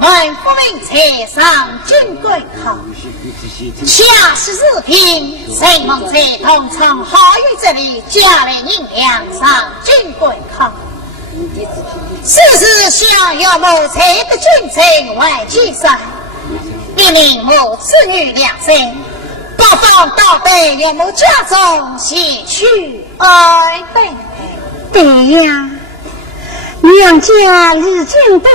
门夫人才上金贵考，恰是日平陈梦在同城好友这里家来银两上金贵考，事事想要谋财的君臣外计算，一名母子女两生，不妨到北岳母家中洗去哀悲。对呀，娘家离京都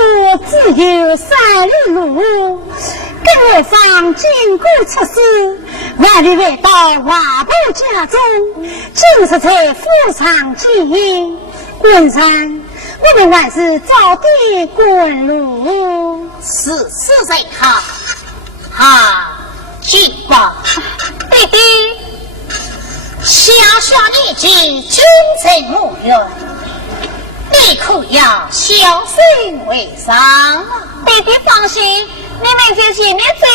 只有3里路，更何况经过出事，万里回到华伯家中，今日才夫丧见面，官上我们还是早点滚路。此事在看，金光弟弟，小小年纪君臣母愿，你可要小心为上。弟弟放心，你们在前面走，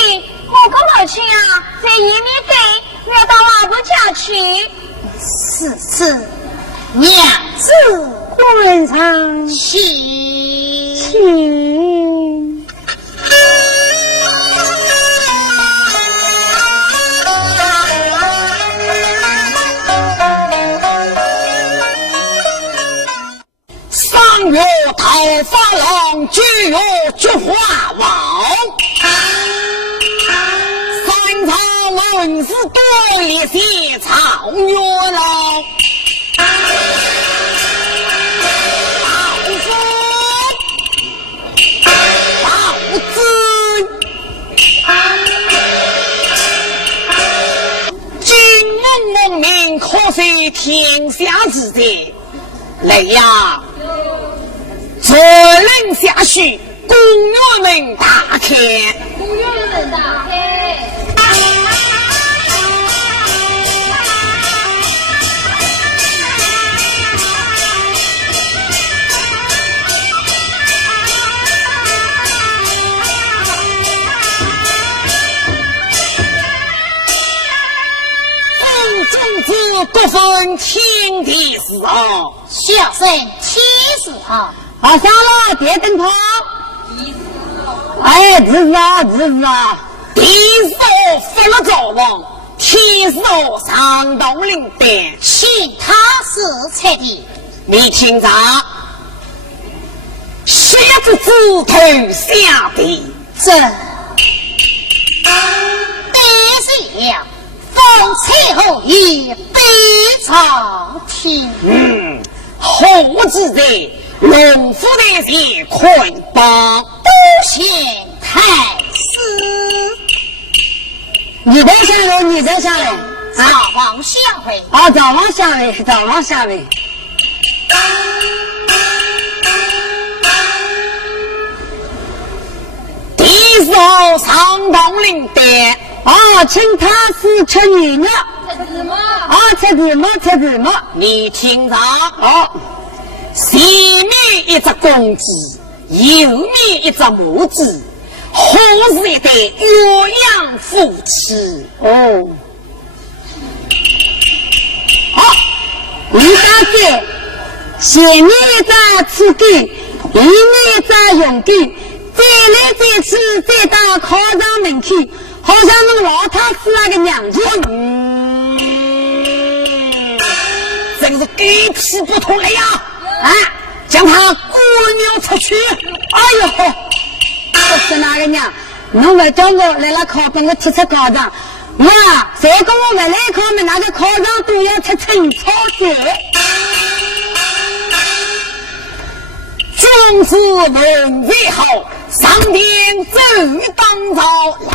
我跟母亲在前面跟，要到外婆家去。此次娘子官上请。上月桃花郎，九月菊花王，三场文字多一些草月郎。可是天下之贼，来呀！责任下去，公园门打开，公园门打开。不分天地事哦，小生天事啊！上了电灯泡。哎，这是地是发了早王，天是上到领带，其他是菜地。你听着，蝎子指头下地，这得是了。风吹后雨，悲长天。何之在龙府那些捆绑，都县太师。你再下来，你再下来。早往下回。早往下回，早往下回。地手上当领带。请他是吃女呢。吃子么？你听着，前面一只公鸡，右面一只母鸡，好是一对鸳鸯夫妻。你大概前面一只吃鸡，右面一只用鸡，再来再去，再到考场门去。好像那个老太师那个娘亲，真是狗屁不通了呀！将他滚了出去！哎呦，不是那个娘，侬不叫我来了考本，我踢出考场。谁跟我来考门，那个考场都要出陈草水。君子文为好，上天走当朝来，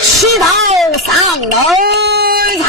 起头上楼场。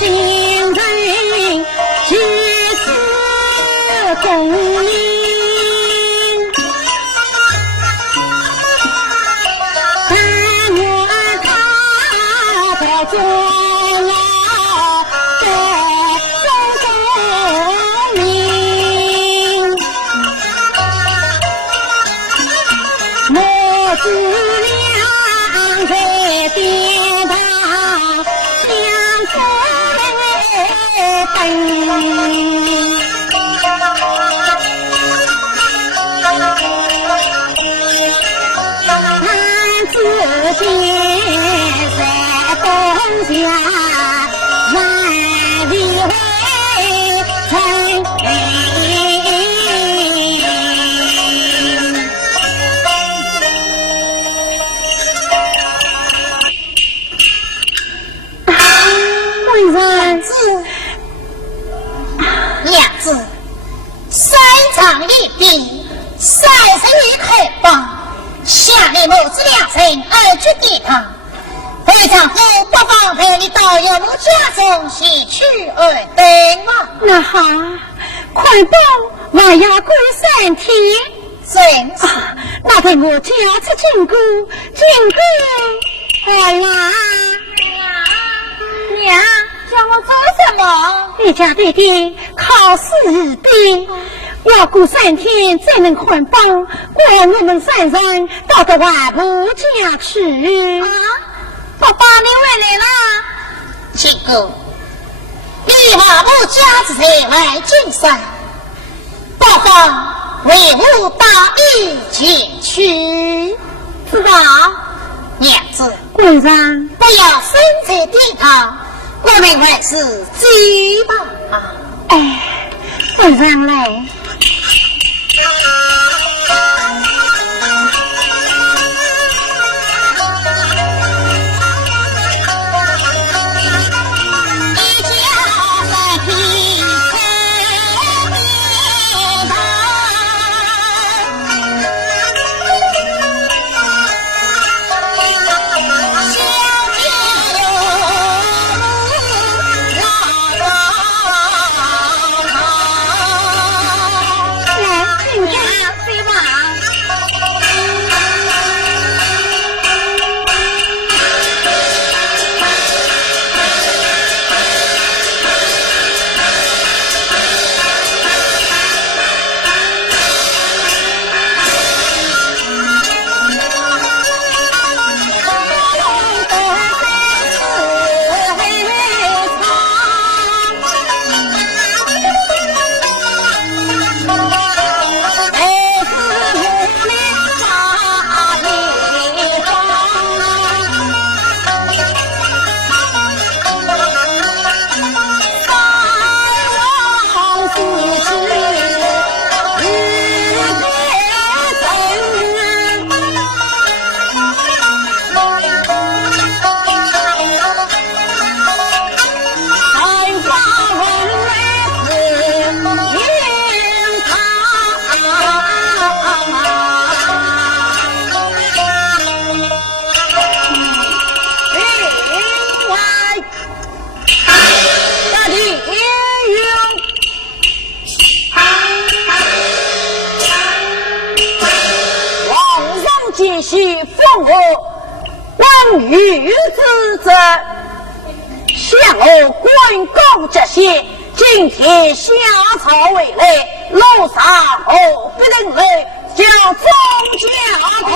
今人几次功名，但愿他的终老在中功名，母子俩在殿堂相扶等。自己在东家万里回城为人子娘子三长一病三生一口棒下列母子两人二居殿堂，为丈夫不妨陪你到岳母家中西去而等啊。那好，快报我要过3天。真是，那陪我家出金姑，哎呀，娘，叫我做什么？你家弟弟考试日毕，要过3天才能捆绑，怪我们3人到外婆家去。爸爸，你回来了？亲姑，你外婆家是在外京山，不妨为母打一前去。知道，娘子，官上不要身在殿堂，我们还是结吧。哎，官上来。继续奉我关羽之责，向我关公这些今天下朝未来，路上何不能来叫宗家台，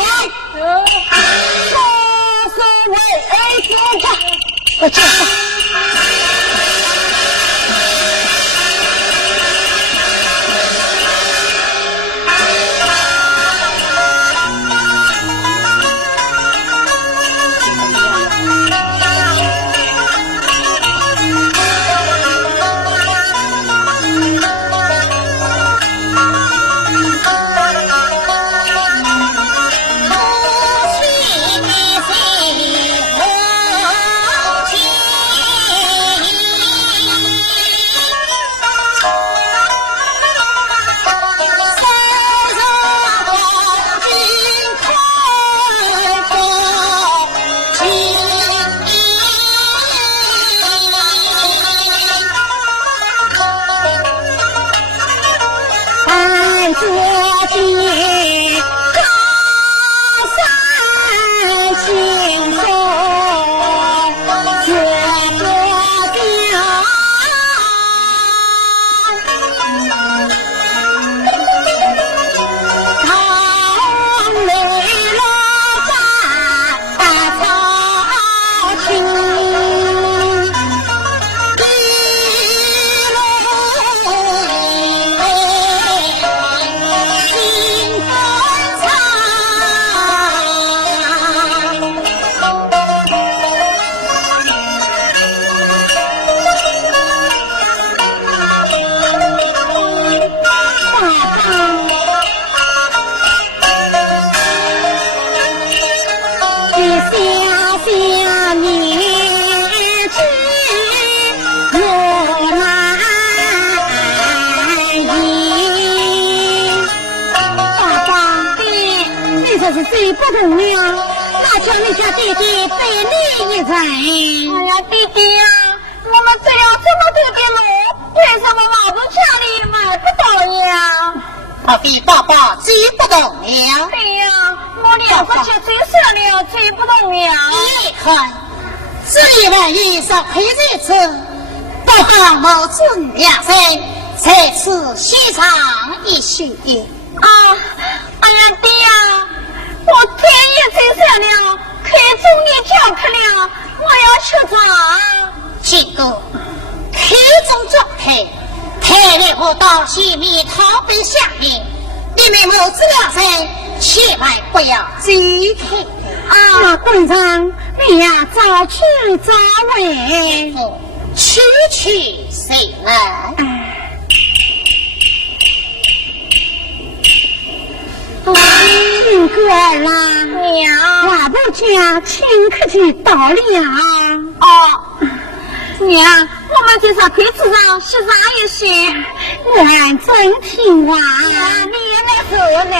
说是为主家，我知道。我最不同了，那叫你家弟弟背你一人。哎呀，弟弟呀，我们走了这么多的路，为什么老婆家里买不到呀？他比爸爸最不懂了。对呀，我两个就最善良，最不懂了。你看，这一万元上赔这次，爸爸某尊两人在此西场一宿的。哎呀，爹呀！我天也最善良，可以终于教课了，我要出场。这个开中作配，太烈火到西面逃避下令，你们母子两人千万不要离开。那官长，你呀早去早回，区区谁人？听哥儿啦，娘，我不家请客去到了。娘，我们在上陪子上洗澡一洗。我真听话。你也来走呢？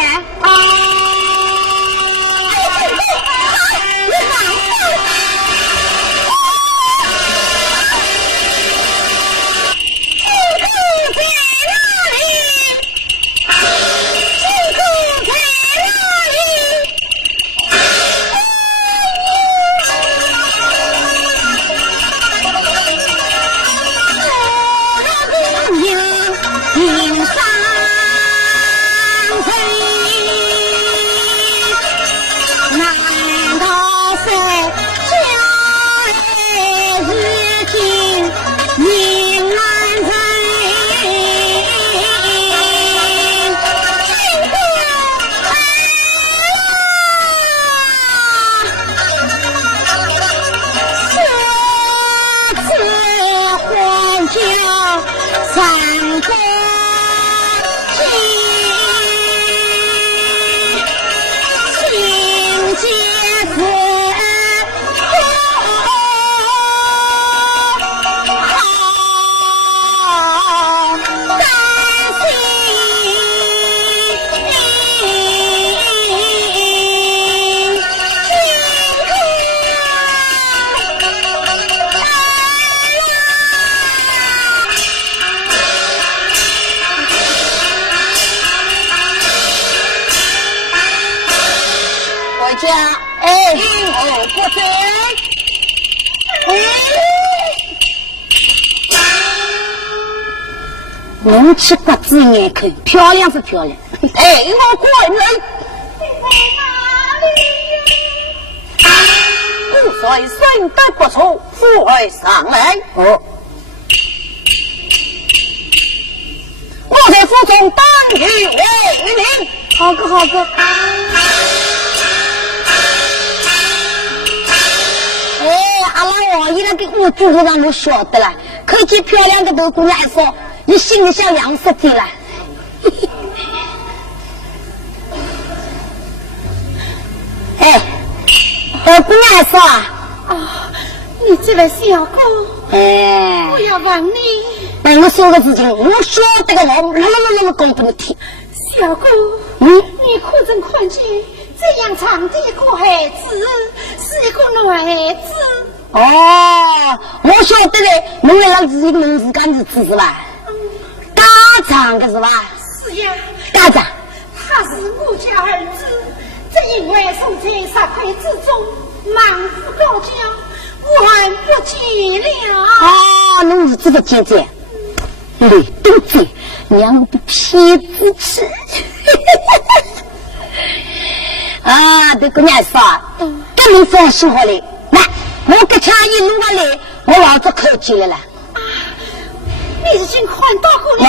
能吃瓜子眼口，漂亮是漂亮。我过来。故帅生得不错，父爱上来。我在府中当去为民。好个好个。阿拉王爷那个我祖宗让我晓得了，看见漂亮的头姑娘说，你心里想两十天了。姑娘说你这位小哥，我要问你，我说个事情，我晓得个，我那么讲给你听。小哥，你可曾看见这样长的一个孩子，是一个男孩子？我晓得嘞，你为了自己弄自干子子是吧？大长的是吧？是呀，大长，他是我家儿子，正因为生在社会之中，忙夫高家，我还不记了。侬儿子不记得，你都记，让我不骗子吃。这个娘说，跟你放心好嘞，来，我给他一弄过来，我老子口气了啦。你已经看到过了，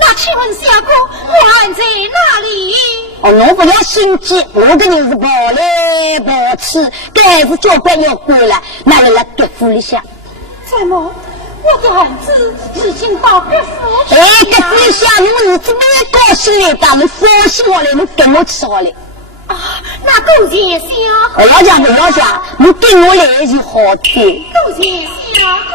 那请问小哥，我还在哪里？我不要心急，我的人是跑来跑去，该是交关要过了，那来德府里向。怎么？我的儿子已经到德府去德府里向，侬儿子没高兴嘞，咱们放心好嘞，侬跟我去好嘞。那勾结小不要讲，不要讲，你跟我来就好听。勾结小狗。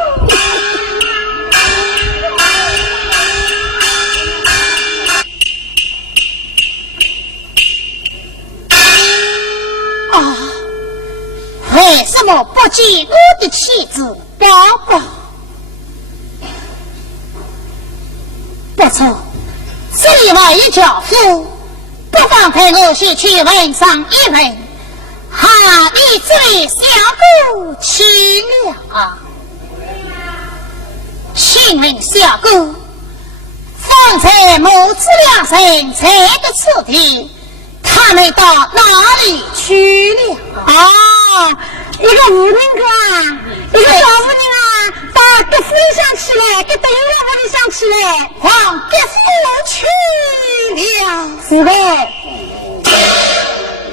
为什么不见我的妻子宝宝？不错，这里外一条夫，不妨陪我先去问上一问，哈你这位小姑去了？请问小姑，方才母子两人在的此地，他们到哪里去了？一个无人哥一个小妇人把德夫想起来，给德云老婆想起来，往德夫去了。是的。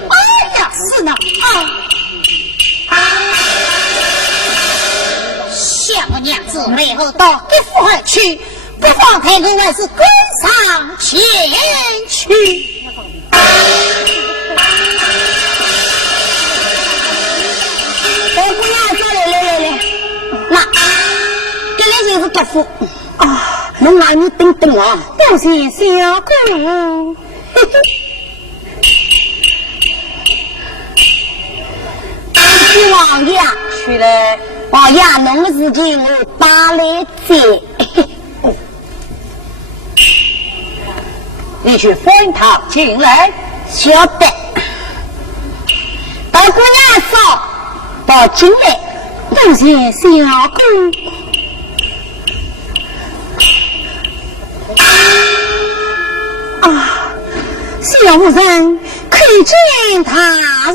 哎呀，是呢小娘子没有到德夫而去，不妨陪我还是跟上前去。姑娘，这来，那这来就是德夫侬拿你等等啊，多谢小姑。去王爷去了，王爷侬的事情我打来接。你去分他进来，晓得。大姑娘说到进来，多谢小姑。小夫人可以见他人。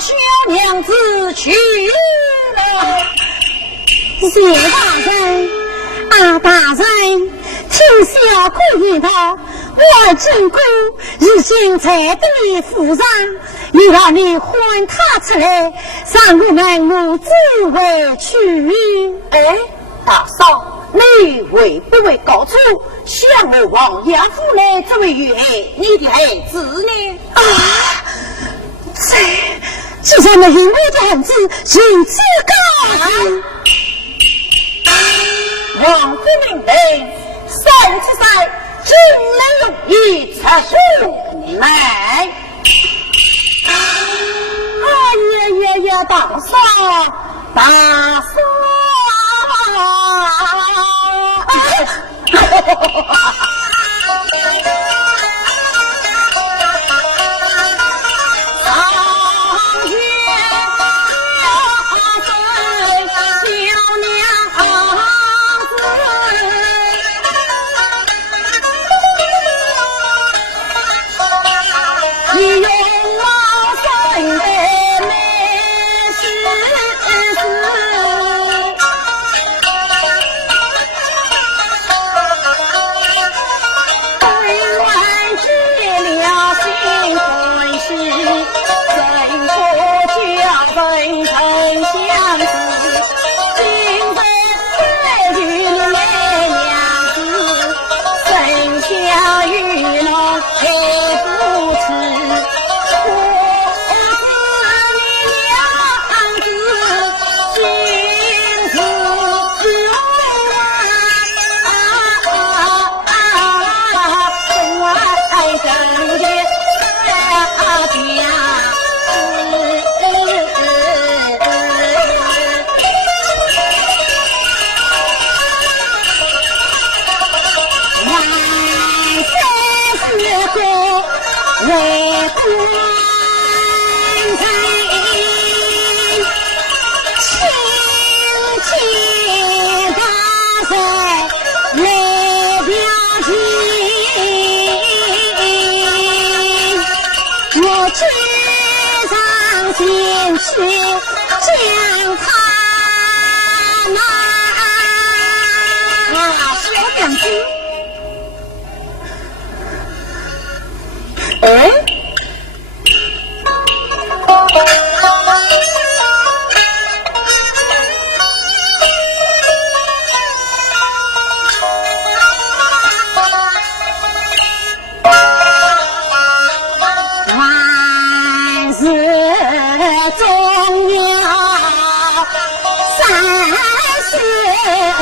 小娘子去了。谢大人，大人，听小姑言道，我进宫已经才得你府上，你让你换他出来，让我们母子回去。大嫂，你会不会搞错？向我王爷府来这位女孩，你的孩子呢？这上面因我的孩子谁知告？王夫人等三之赛，真能容易插手来。呀，大嫂，大嫂。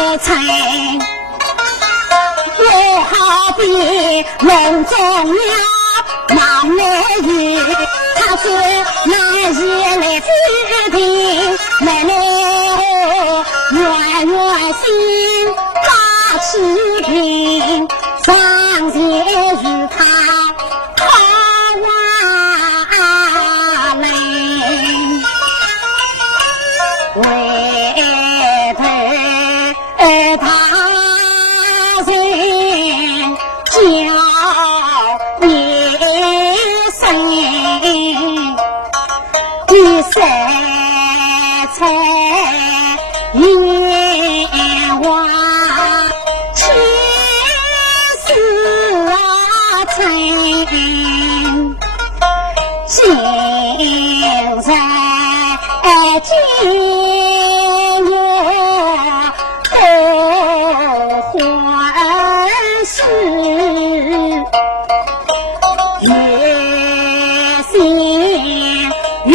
30层，我好比笼中鸟，忙来雨，他说那日来飞平，来来远远心大气平，上前与他好哇来。为他人叫一声，第三才言话千丝成，现在今日都欢喜，越心与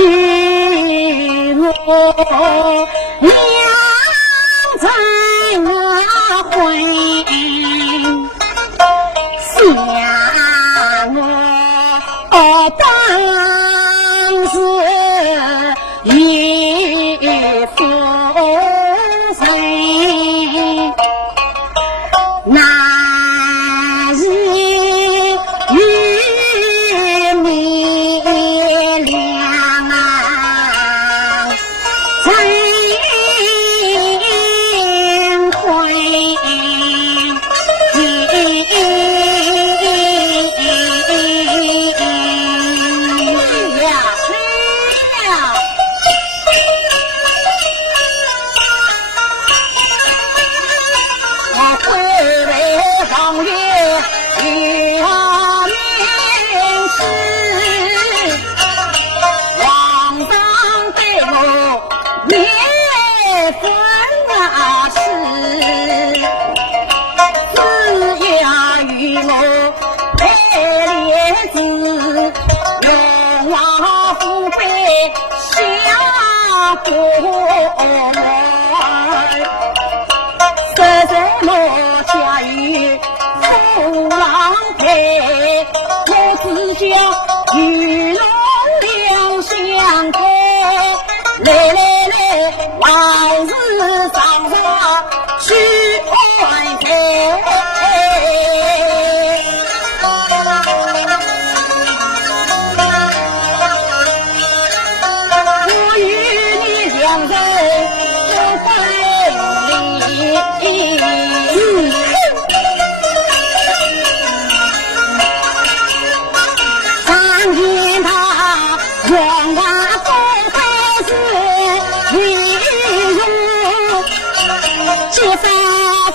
我两在那婚，想我当时与夫人，那日与你俩真会与龙两相配，来来来，来日上花去爱配。我与你两人不分离。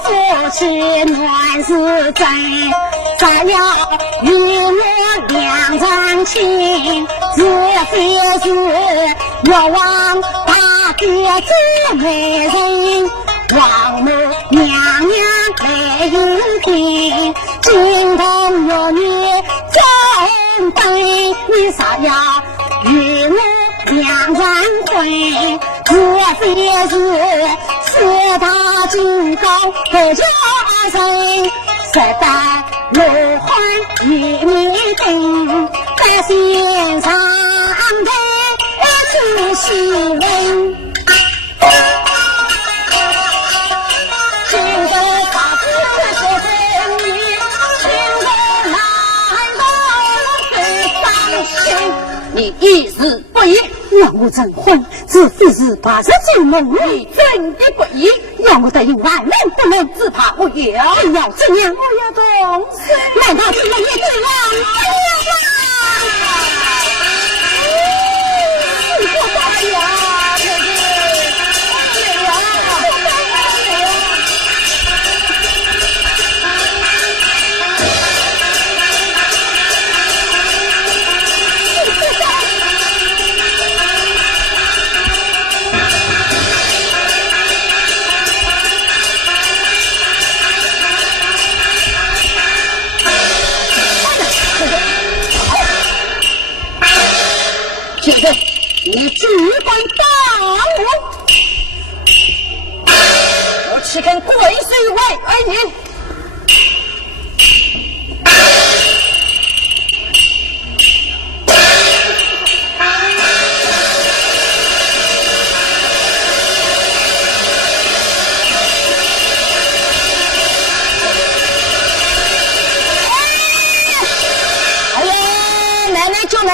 夫妻暖是真，咱要与我两人亲，是非是我望大姐这美人，望我娘娘来一听，金童玉女真对，你啥要与我两人婚，是非是四大金刚的家人，十大罗汉与你定，在心上的一句喜闻。今日大子是分离，今日难道会伤心？你一时不义，让我成婚，自非是把这进门里真的不义，让我的用万能不能，只怕我也要这样，我要懂事，难道你们也这样？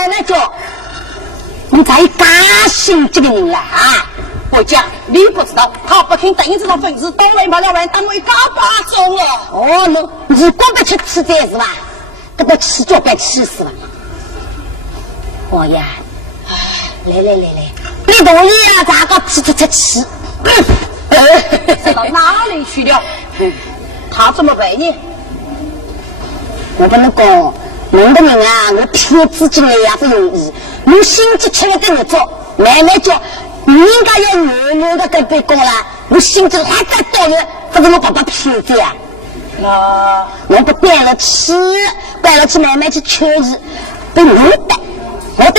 奶奶叫，你才甘心这个人了啊！我讲你不知道，他不肯等这种粉丝，当然把老板当为高八中了。哦，你光不去吃这是吧？这个吃就该吃死了。哦呀，来，你同意了，咋个吃？到哪里去了？他怎么办呢？我不能讲，弄的人啊，我骗自己也不容易。我心机吃了跟你做，慢慢叫，你应该要慢慢的跟别讲了。我心机还在多人，不是我爸爸骗子呀。我不惯了吃，慢慢去吃日，被我带，我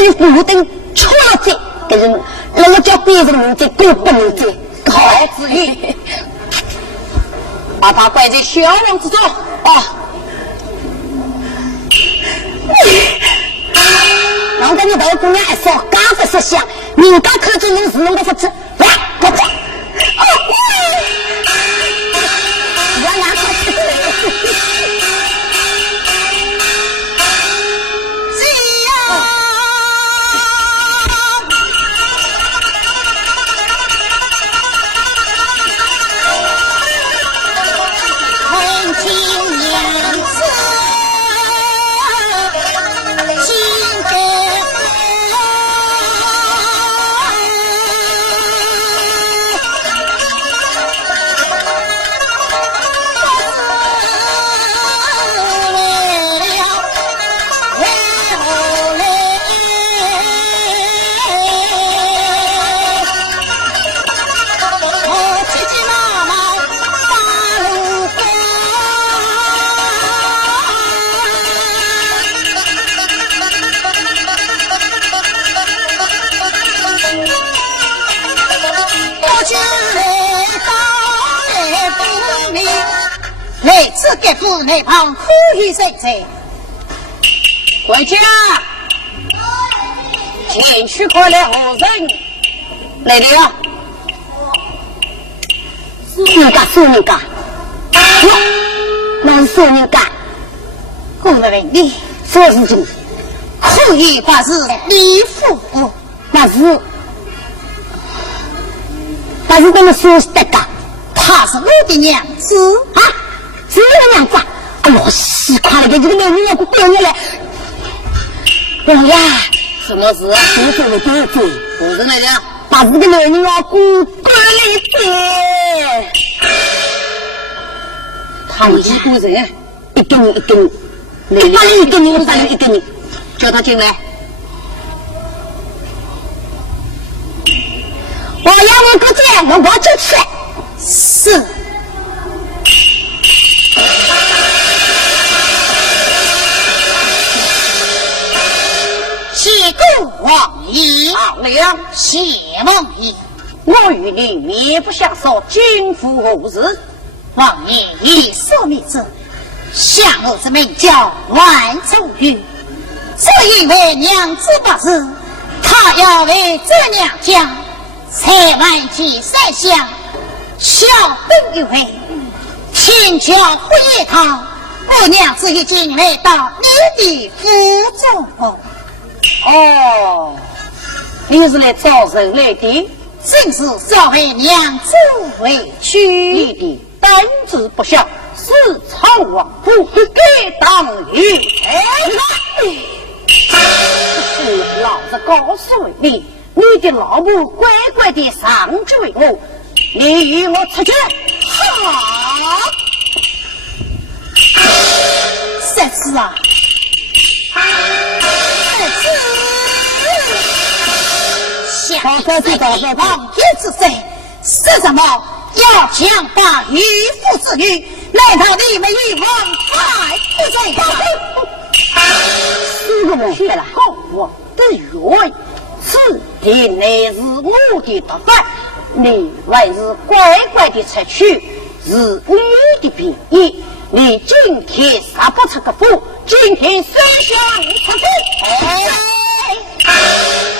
等错了这，可是那个叫别人人在过不能这，好主意，把他关在小王之中啊！然后你大姑娘还说刚不识相，人家看着你是弄的不吃，来，我讲，我拿出去。给父那旁呼吁谁谁回家前去快来何人来了说人家能说人家我问你说事情呼吁把是你父母但是这么说是的她是我的娘子啊这个样子，哎呦，稀夸了，给这个美女要过年来。哎呀，什么事啊？我说的对对，不是那个，把这个美女要过来的。他几个人？一个人，你把你一个人，我把你一个人，叫他进来。我要我哥姐，我就去。是。王爷好了，谢王爷，我与你面不相说，今夫何事？王爷以所密之，相我之名叫万重玉，只因为娘子不是，他要为这娘家才万计三项，小本一回，天教不也他，我娘子已经来到你的府中。哦，你是来招人来的，正是稍为娘子委屈，你的胆子不小，是曹王不该当于。是老子告诉你，你的老母乖乖的上追我，你与我出去。好，三思啊！想得这个王爷之身是什么？要强霸渔夫之女，难道你们与王太不在吗？是我去了，我的愿，此地乃是我的特法，你还是乖乖的出去，是你的便宜。你今天杀不出个府，今天虽想出去。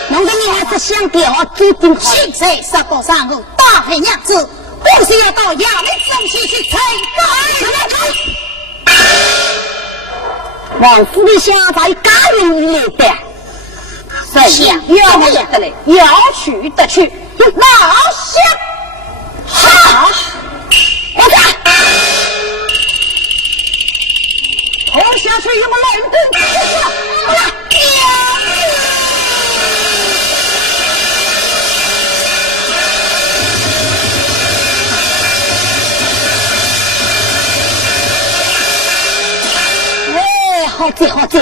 弄得你还是想给我注定好。现在杀过上路，大黑娘子，不是要到衙门中去去惩罚？王府里想在家人里来的，想要得来，要去得去，老乡，好，我看，投下去用冷顿吃下，好子好子，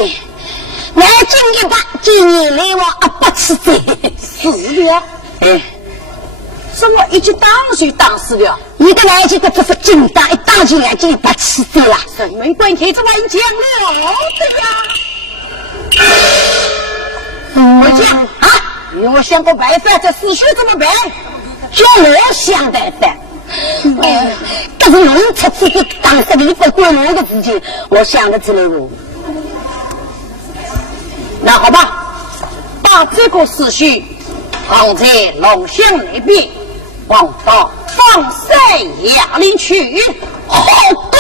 我今一把今年来我不吃罪，是的。什么一句当就当死了？你的来这个不是紧当一当就来就不吃罪了？人们关天这玩讲了的呀。我讲啊，我想个办法，这死穴怎么办？叫我想办法。但是侬出自己当时你不关我的事情，我想得出来哦。那好吧，把这个死穴放在龙乡那边，往到放山崖里去。好的，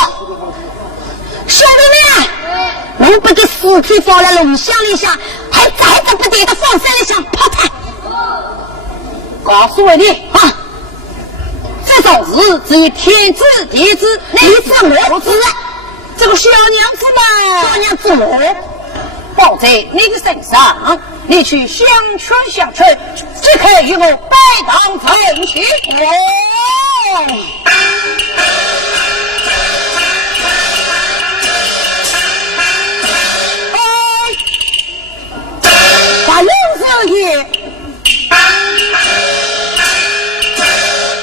小妹妹，我把这尸体放在龙乡里向，还再不不得的放山里向抛开。告诉我你啊，这种事只有天知地知，你知我知。这个小娘子嘛，小娘子我抱在你的身上，你去相劝，即刻与我拜堂成去。把用字也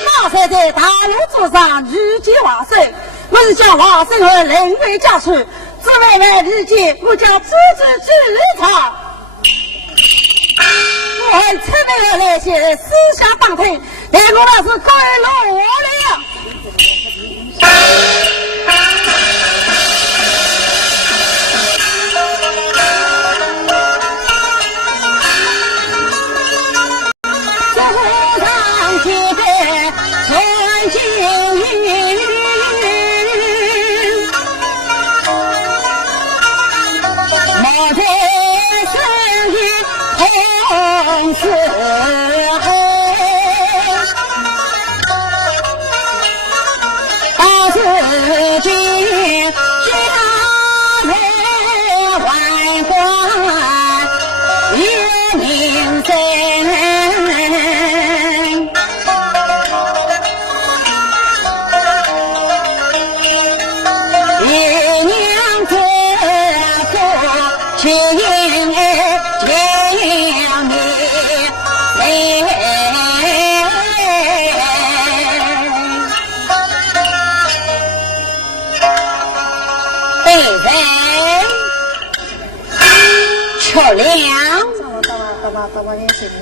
那才在大路之上日记瓦生，我是将瓦生和人为家属，只为了日记我将自治场，我很吃力的那些思想当推，但我那是该落了。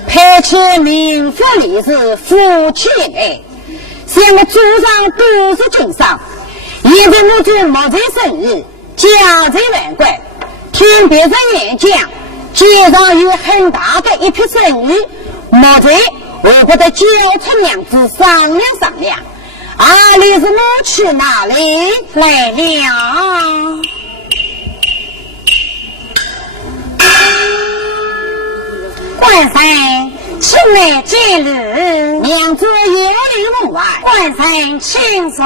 派去民妇里是夫妻爱，像我祖上都是经商，现在我做木材生意，家财万贯，听别人演讲，街上有很大的一批生意，木材我觉得叫出娘子商量，阿里是我去哪里来了？官山青来见日，娘子有礼问外，官山请坐。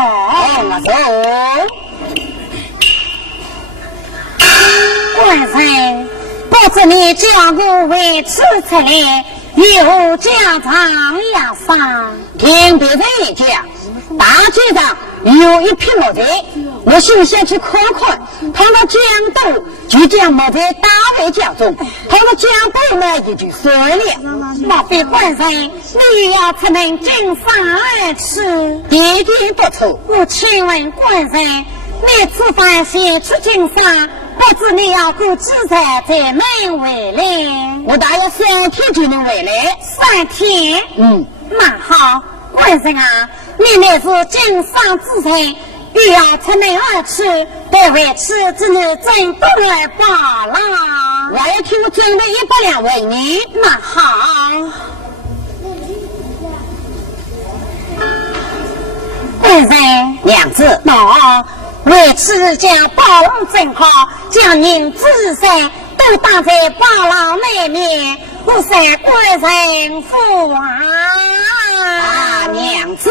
官山，不知你家务为此出来，有家常养伤。听别人一讲，大街上有一批木材，我心想去看看，他们讲到就将木材打在家中，他们讲到呢也就算了。莫非官山你要出门经商而吃？一定不错。我请问官山，你此番先出经商，不知你要过几日才能回来？我大约3天就能回来。3天？那好。官山啊，你乃是经商之人，欲要出门而去，不为此只能真不来罢了。我要听我准备100两为你。那好。官山娘子，为此将包郎正好，将您之身都挡在包郎内面，不三官人父啊，娘子。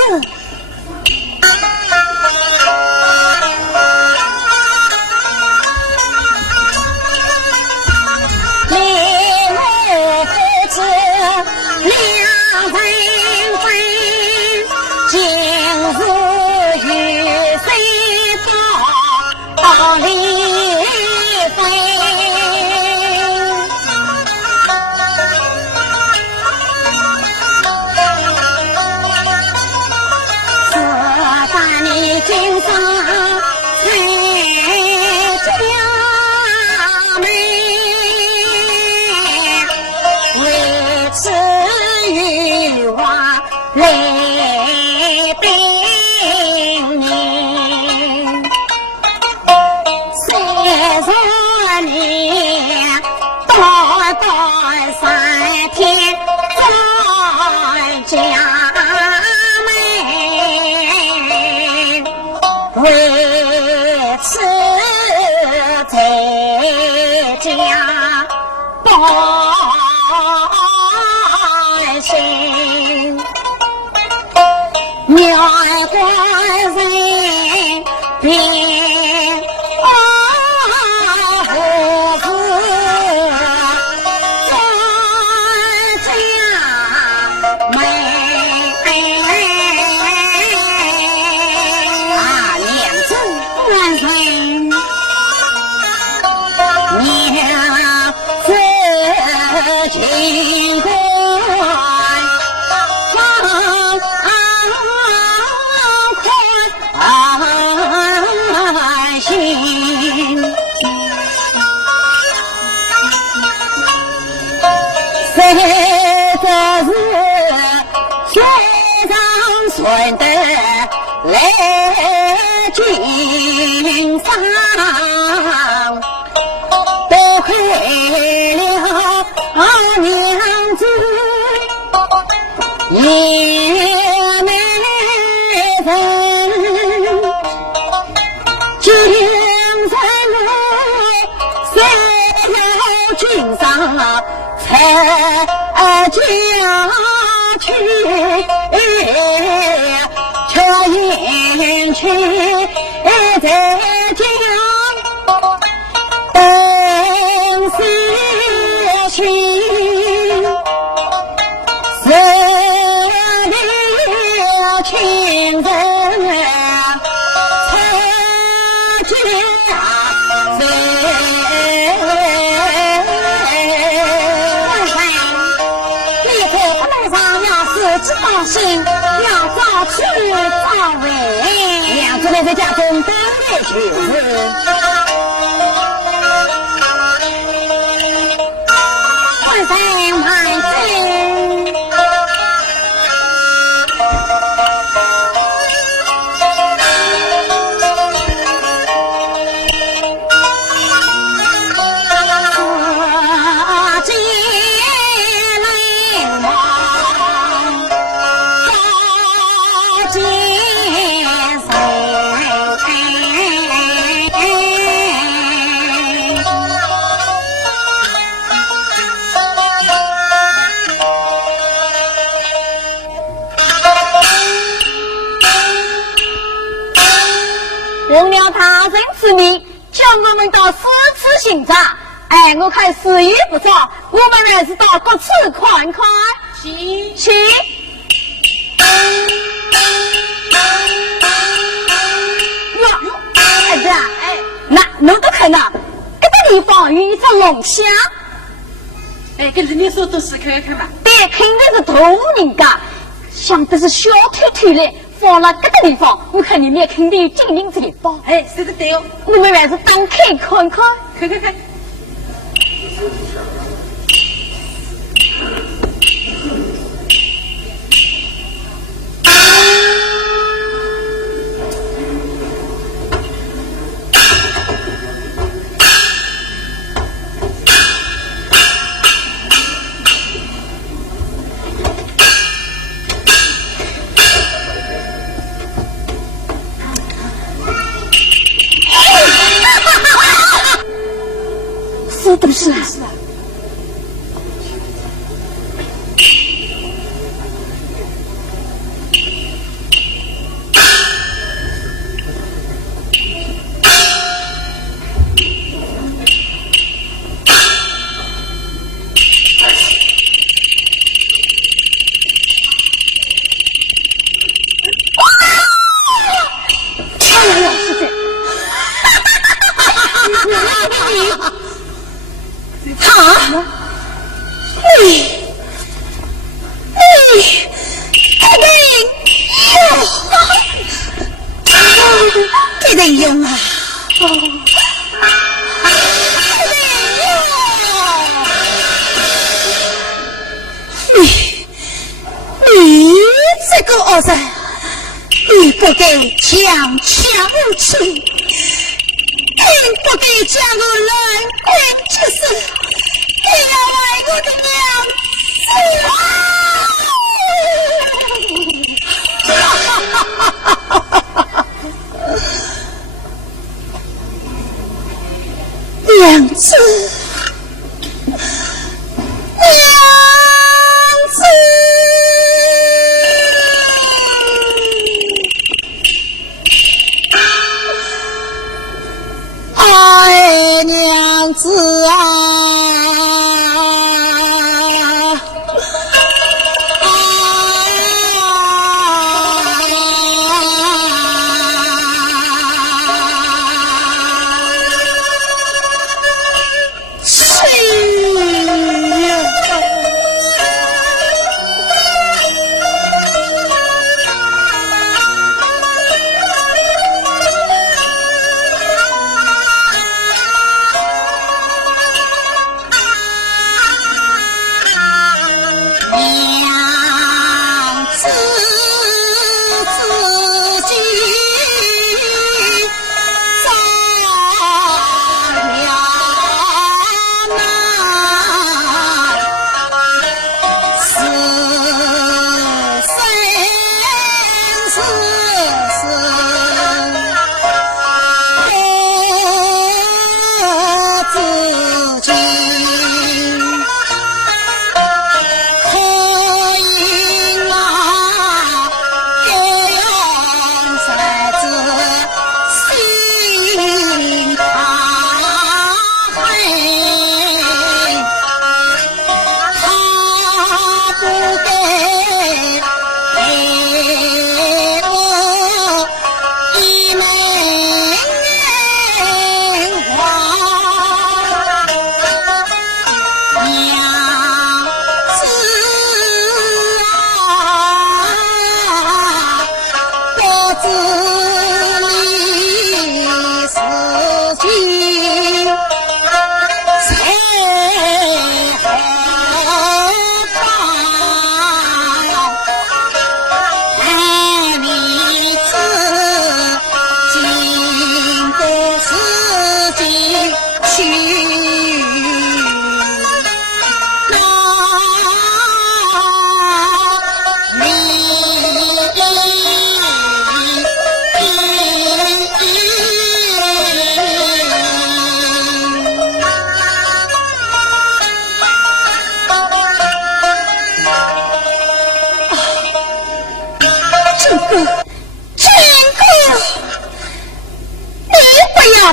我看事业不错，我们还是到各处看看。去。哟，孩子啊，那侬都看到，这个地方有一只龙虾。跟着你说都是看看吧。对，肯定是大人家，想的是小腿腿嘞，放了这个地方，我看里面肯定有金银财宝。是的对哦。我们还是当开看看。看。是的是啊。林勇啊！你这个恶人，你不该强抢武器，更不该将我人棍击死，你要为我的娘死啊！娘子，哎，娘子啊！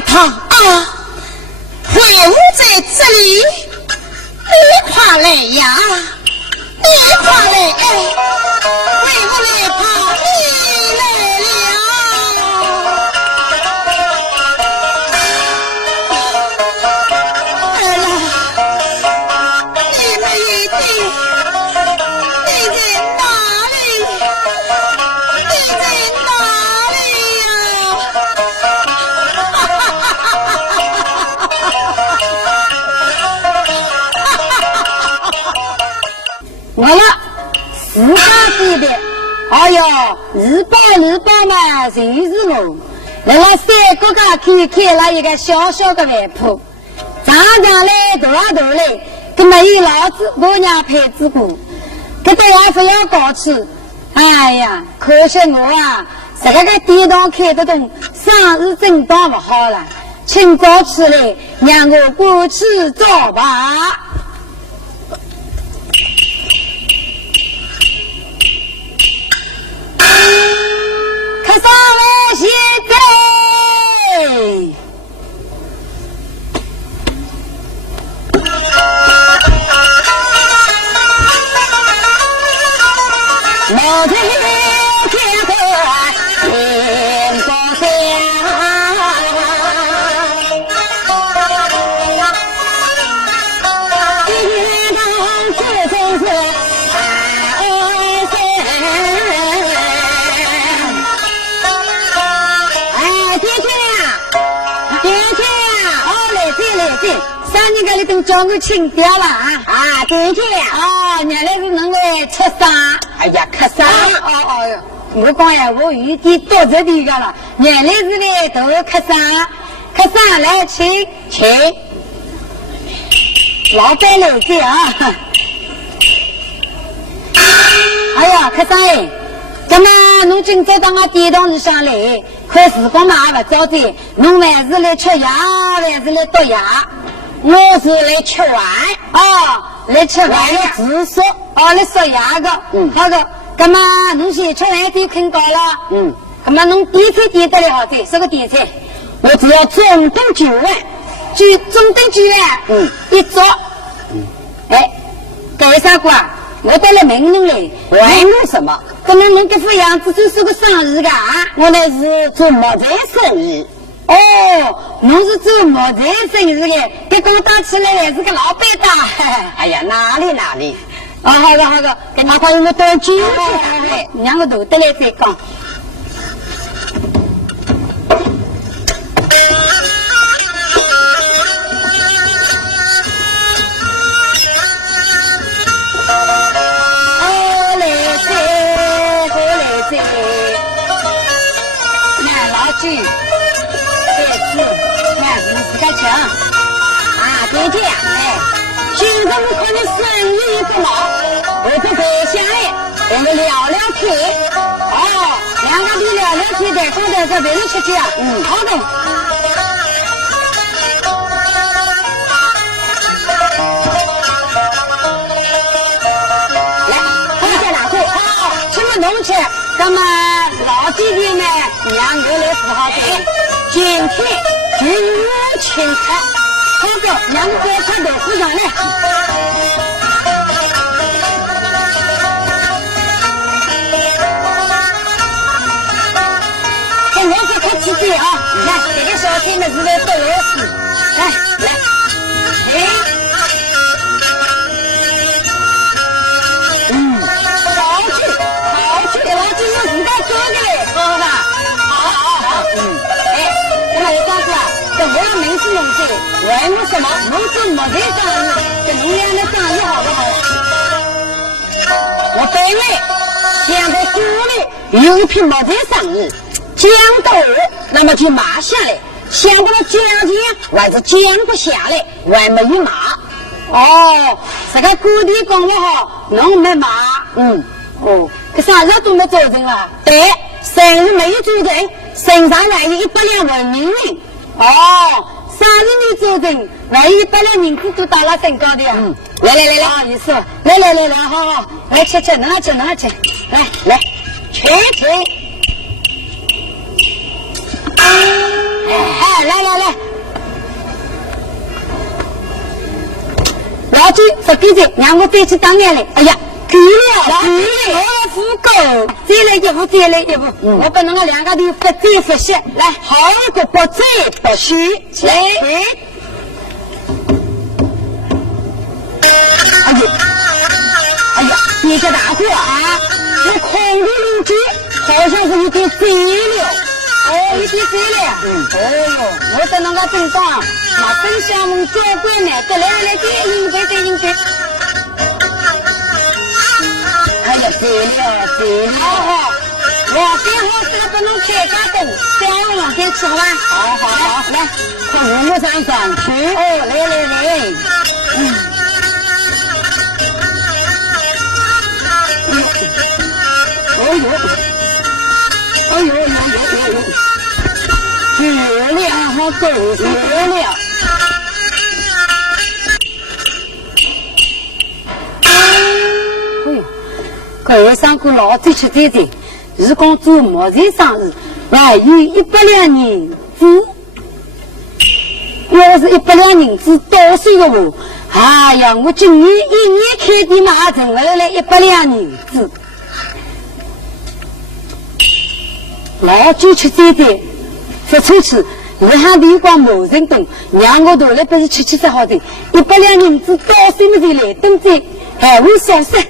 他啊，会无在这里，你快来呀！你快来，为我来跑，你来了。儿啦，你们一定，你在哪里？你在哪里呀？完了，自家地的，哎呦，日报嘛，就是我。那个山谷家开了一个小小的饭铺，常常来大来，跟没有老子我娘配子过，这个还非要搞去。哎呀，可惜我啊，这个店堂开得动，生意真当不好了。清早起来，让我过去找吧。看上来现在。毛头天空天高山，天堂这真是安山，哎，天天。叫我请掉了啊！对的啊，原来是能来吃啥？哎呀，吃啥？哦哟，我讲呀，我有点多着的个了，原来是来都吃啥？吃啥来请？老板来的啊！哎呀，吃啥哎？怎么侬今朝到我店堂里上来？快时光嘛也不早的，侬还是来吃牙，还是来剁牙？我是来吃饭来吃饭了，自说来刷牙的。好的，那么侬先吃饭就肯搞了。那么侬点菜点得了好的，什么点菜？我只要中等9万，中等9万。一桌。哎，干啥瓜？我带来问侬嘞，问侬什么？那么侬这副样子就是个生意的啊？我那是做木材生意。哦，侬是做木材生意的，这跟我打起来也是个老板的。哎呀，哪里？好的，跟哪怕有个多久让我头得来再讲。对的呀，今日我看你生意不好，我就坐下来跟你聊聊天。两个人聊聊天的，刚才在别人吃饭。好的。来，你在哪块？请问侬吃，那么老弟弟呢？让我来伺候的。今天由我请客。好的，让我快豆腐上来。我是客气的啊！来，这个小菜呢是来做螺丝。来，好吃，老弟是自家做的嘞，好吧？好。那我告诉啊，这我要名字弄这，问我什么？侬做木材生意，这侬俩的生意好不好？我本来想在组里有一批木材生意，讲到我，那么就马下来。想到了讲，还是讲不下来，还没有马。这个工地讲不好，侬没马。这啥事都没做成啊？对，生意没有做成，身上还有100两文明银。啥事没做成？万一100两银子都打了身高的呀？来，意思，来，好，来吃，能吃，来，吃。来，老弟，这边子让我再去当眼来。哎呀，够了，我不够，再来一步，我把那个两个都不再不息，来，好一个不再不息，来。哎呀，你个大货啊！我空的邻居好像是有点醉了。有点醉了。我在那个地方，那真相们交关呢，来，再应对。哎呀，醉了。好，我最好是不能开家灯，小往前吃好吧？好，来，快五木上去。来。有了，好走，有了。各位上过老子吃这，是讲做木材生意，还有100两银子。要是100两银子多少个话，哎呀，我今年1年开店嘛，挣回来100两银子。老酒吃这，说出去，我还得光某人等，让我头来不是吃才好的，100两银子多少么子来等着，还会少噻。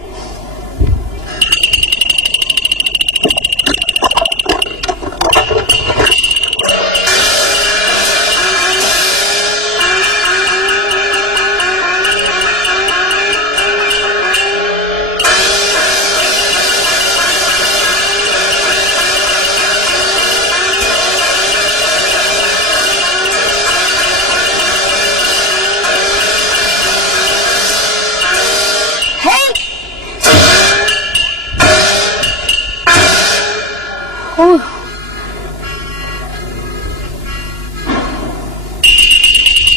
哦，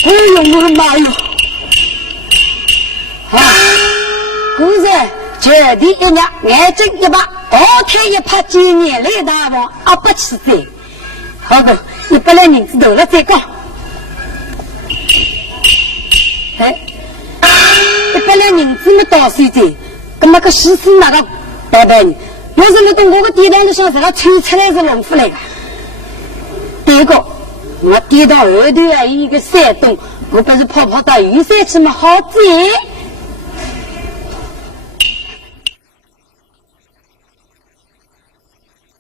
哎呦我的妈哟！啊，故人绝地一娘，眼睛一把，倒退一拍，今年来大王啊不起嘴。好的，你不来名字头了再讲。哎，你不来名字没到水嘴，干嘛个西施那个白白呢？要是你懂我个地上都想这个吹出来是龙虎来的。第一个，我跌到后头啊，一个山洞，我不是跑到雨山去嘛，好走。